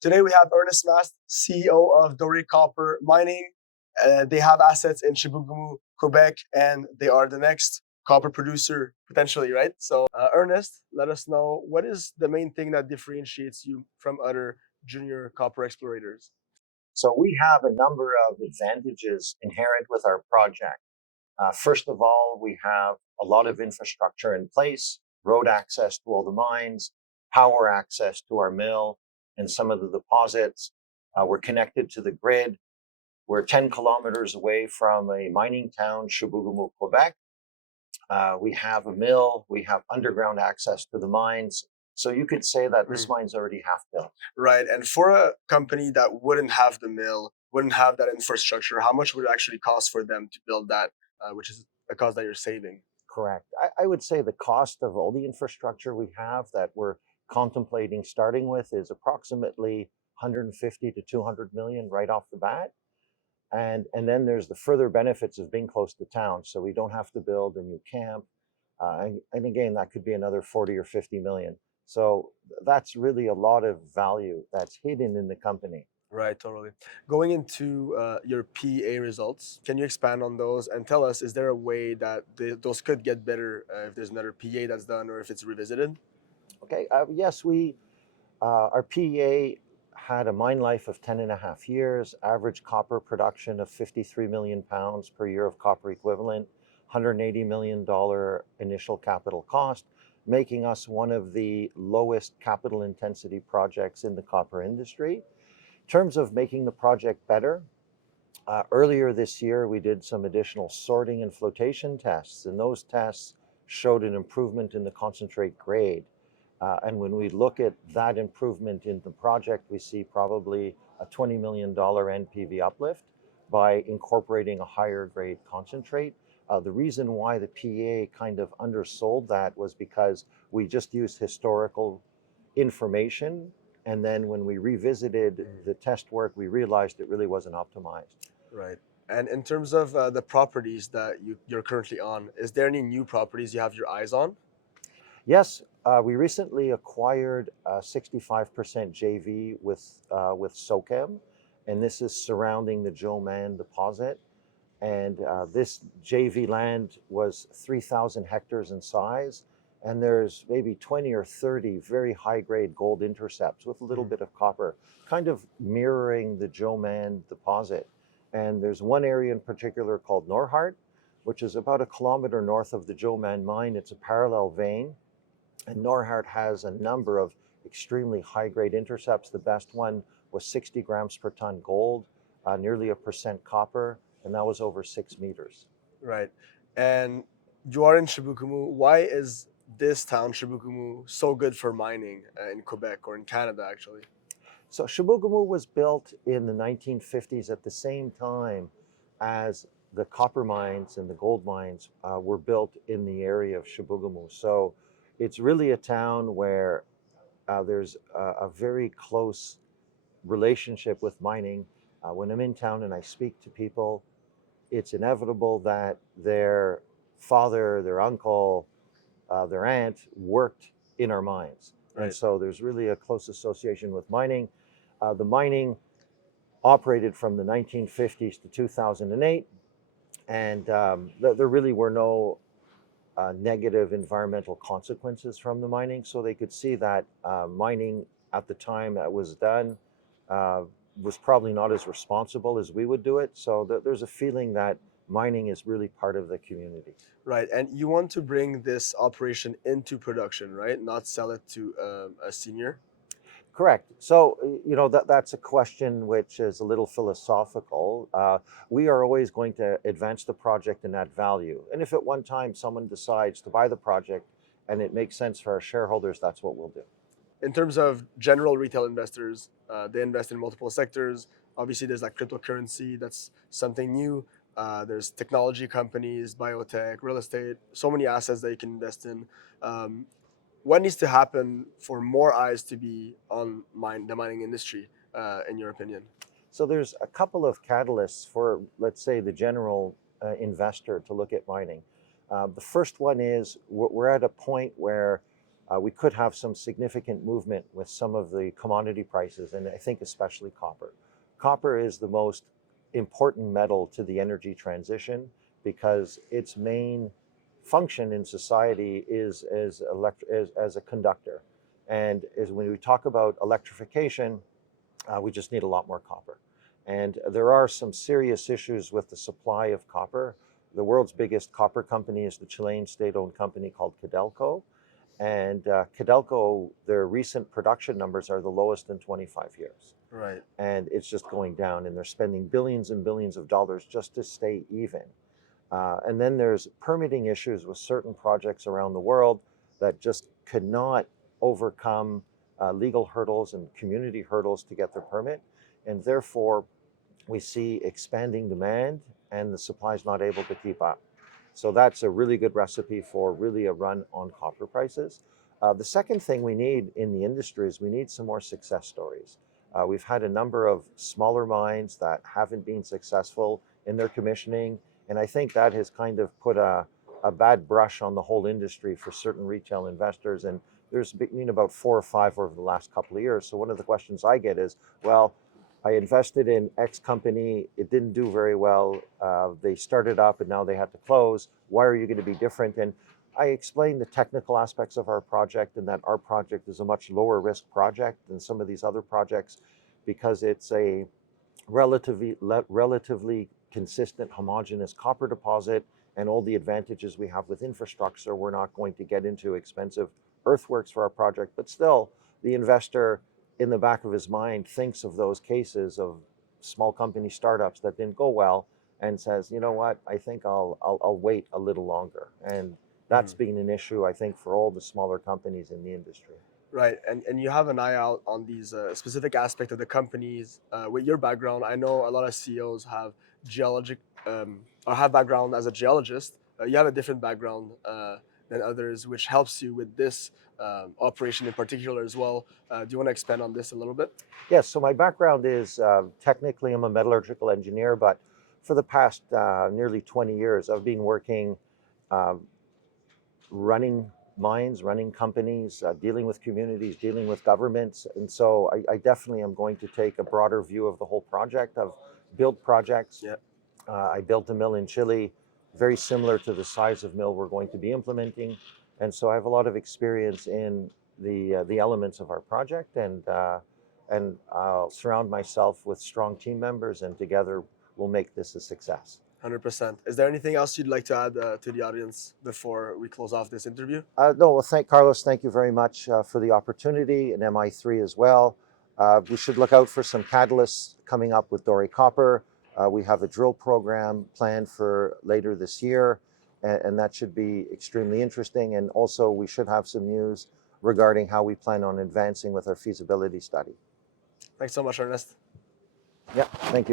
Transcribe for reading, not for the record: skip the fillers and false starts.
Today we have Ernest Mast, CEO of Doré Copper Minning. They have assets in Chibougamau, Quebec, and they are the next copper producer potentially, right? So, Ernest, let us know what is the main thing that differentiates you from other junior copper explorators? So we have a number of advantages inherent with our project. First of all, we have a lot of infrastructure in place, road access to all the mines, power access to our mill and some of the deposits. We're connected to the grid. We're 10 kilometers away from a mining town, Chibougamau, Quebec. We have a mill, we have underground access to the mines. So you could say that this mine's already half built. Right. And for a company that wouldn't have the mill, wouldn't have that infrastructure, how much would it actually cost for them to build that, which is a cost that you're saving? Correct. I would say the cost of all the infrastructure we have that we're contemplating starting with is approximately 150 to 200 million right off the bat. And then there's the further benefits of being close to town. So we don't have to build a new camp. And again, that could be another 40 or 50 million. So that's really a lot of value that's hidden in the company. Right, totally. Going into your PEA results, can you expand on those and tell us, is there a way that those could get better if there's another PEA that's done or if it's revisited? Okay. Yes, our PEA had a mine life of 10 and a half years, average copper production of 53 million pounds per year of copper equivalent, $180 million initial capital cost, making us one of the lowest capital intensity projects in the copper industry. In terms of making the project better, earlier this year we did some additional sorting and flotation tests, and those tests showed an improvement in the concentrate grade. And when we look at that improvement in the project, we see probably a $20 million NPV uplift by incorporating a higher grade concentrate. The reason why the PEA kind of undersold that was because we just used historical information. And then when we revisited the test work, we realized it really wasn't optimized. Right. And in terms of the properties that you're currently on, is there any new properties you have your eyes on? Yes, we recently acquired a 65% JV with SOQUEM, and this is surrounding the Joman deposit. And this JV land was 3,000 hectares in size, and there's maybe 20 or 30 very high-grade gold intercepts with a little bit of copper, kind of mirroring the Joman deposit. And there's one area in particular called Norhart, which is about a kilometer north of the Joman mine. It's a parallel vein. And Norhart has a number of extremely high-grade intercepts. The best one was 60 grams per ton gold, nearly 1% copper, and that was over 6 meters. Right. And you are in Chibougamau. Why is this town, Chibougamau, so good for mining in Quebec or in Canada, actually? So Chibougamau was built in the 1950s at the same time as the copper mines and the gold mines were built in the area of Chibougamau. So it's really a town where there's a very close relationship with mining. When I'm in town and I speak to people, it's inevitable that their father, their uncle, their aunt worked in our mines. Right. And so there's really a close association with mining. The mining operated from the 1950s to 2008, and there really were no negative environmental consequences from the mining. So they could see that mining at the time that was done was probably not as responsible as we would do it. So there's a feeling that mining is really part of the community. Right. And you want to bring this operation into production, right? Not sell it to a senior? Correct. So, that's a question which is a little philosophical. We are always going to advance the project and add value. And if at one time someone decides to buy the project and it makes sense for our shareholders, that's what we'll do. In terms of general retail investors, they invest in multiple sectors. Obviously, there's like cryptocurrency, that's something new. There's technology companies, biotech, real estate, so many assets that you can invest in. What needs to happen for more eyes to be on the mining industry, in your opinion? So there's a couple of catalysts for, let's say, the general investor to look at mining. The first one is we're at a point where we could have some significant movement with some of the commodity prices, and I think especially copper. Copper is the most important metal to the energy transition because its main function in society is as a conductor. And as when we talk about electrification, we just need a lot more copper. And there are some serious issues with the supply of copper. The world's biggest copper company is the Chilean state-owned company called Codelco. And Codelco, their recent production numbers are the lowest in 25 years. Right. And it's just going down, and they're spending billions and billions of dollars just to stay even. And then there's permitting issues with certain projects around the world that just could not overcome legal hurdles and community hurdles to get their permit. And therefore, we see expanding demand and the supply is not able to keep up. So that's a really good recipe for really a run on copper prices. The second thing we need in the industry is we need some more success stories. We've had a number of smaller mines that haven't been successful in their commissioning, and I think that has kind of put a bad brush on the whole industry for certain retail investors. And there's been about 4 or 5 over the last couple of years. So one of the questions I get is, well, I invested in X company, it didn't do very well, they started up and now they had to close. Why are you going to be different? And I explained the technical aspects of our project and that our project is a much lower risk project than some of these other projects because it's a relatively consistent homogeneous copper deposit, and all the advantages we have with infrastructure. We're not going to get into expensive earthworks for our project, but still the investor in the back of his mind thinks of those cases of small company startups that didn't go well and says, you know what, I think I'll wait a little longer. And that's been an issue, I think, for all the smaller companies in the industry. Right, and you have an eye out on these specific aspect of the companies. With your background, I know a lot of CEOs have geologic or have background as a geologist. You have a different background than others, which helps you with this operation in particular as well. Do you want to expand on this a little bit? Yes, so my background is technically I'm a metallurgical engineer, but for the past nearly 20 years, I've been working running mines, running companies, dealing with communities, dealing with governments. And so I definitely am going to take a broader view of the whole project. I've built projects. Yeah. I built a mill in Chile, very similar to the size of mill we're going to be implementing. And so I have a lot of experience in the elements of our project, and I'll surround myself with strong team members, and together we'll make this a success. 100%. Is there anything else you'd like to add to the audience before we close off this interview? No, well, Carlos, thank you very much for the opportunity, and MI3 as well. We should look out for some catalysts coming up with Doré Copper. We have a drill program planned for later this year, and that should be extremely interesting. And also, we should have some news regarding how we plan on advancing with our feasibility study. Thanks so much, Ernest. Yeah, thank you.